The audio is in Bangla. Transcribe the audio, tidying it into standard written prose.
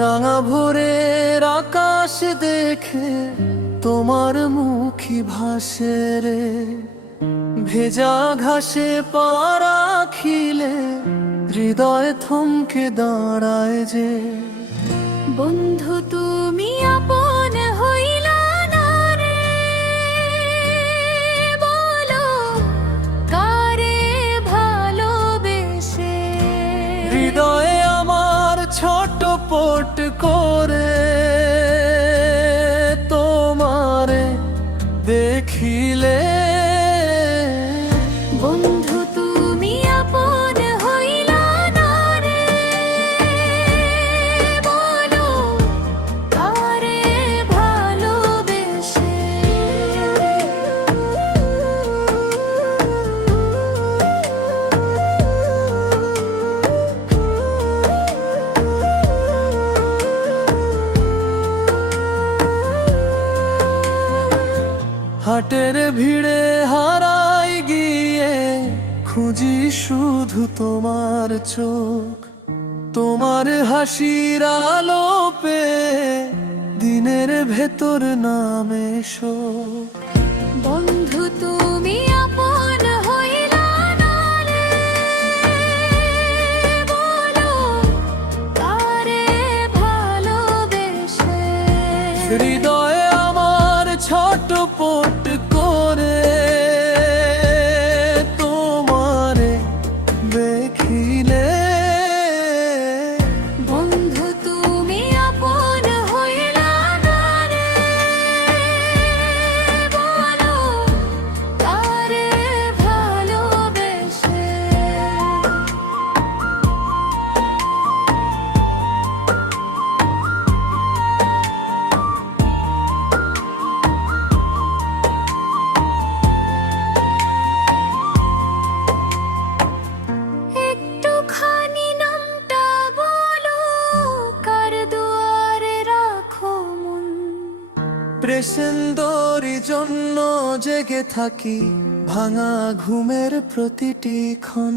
রাঙা ভোরের আকাশ দেখে তোমার মুখী ভাসে রে, ভেজা ঘাসে পা রাখিলে হৃদয় থমকে দাঁড়ায় যে। বন্ধু তুমি আপন হইলা না রে, বলো কারে ভালোবেসে। হৃদয়ে আমার ছটপট করে তোমারে দেখিলে। বন্ধু তুমি আপন হইলা না রে, বলো কারে ভালোবেসে। হাটের ভিড়ে হারাই গিয়ে খুঁজি শুধু তোমার চোখ, তোমার হাসির আলো পেয়ে দিনের ভেতর নামে শোক। বন্ধু তুমি আপন হইলা না রে, বলো কারে ভালোবেসে। হৃদয়ে আমার ছটপট করে তোমারে দেখিলে। বন্ধু তুমি আপন হইলা না রে, বলো কারে ভালোবেসে। একটুখানি নামটা বলো, কার দুয়ারে রাখো মন। প্রেসেন্দরি জন্য জেগে থাকি ভাঙা ঘুমের প্রতিটি ক্ষণ।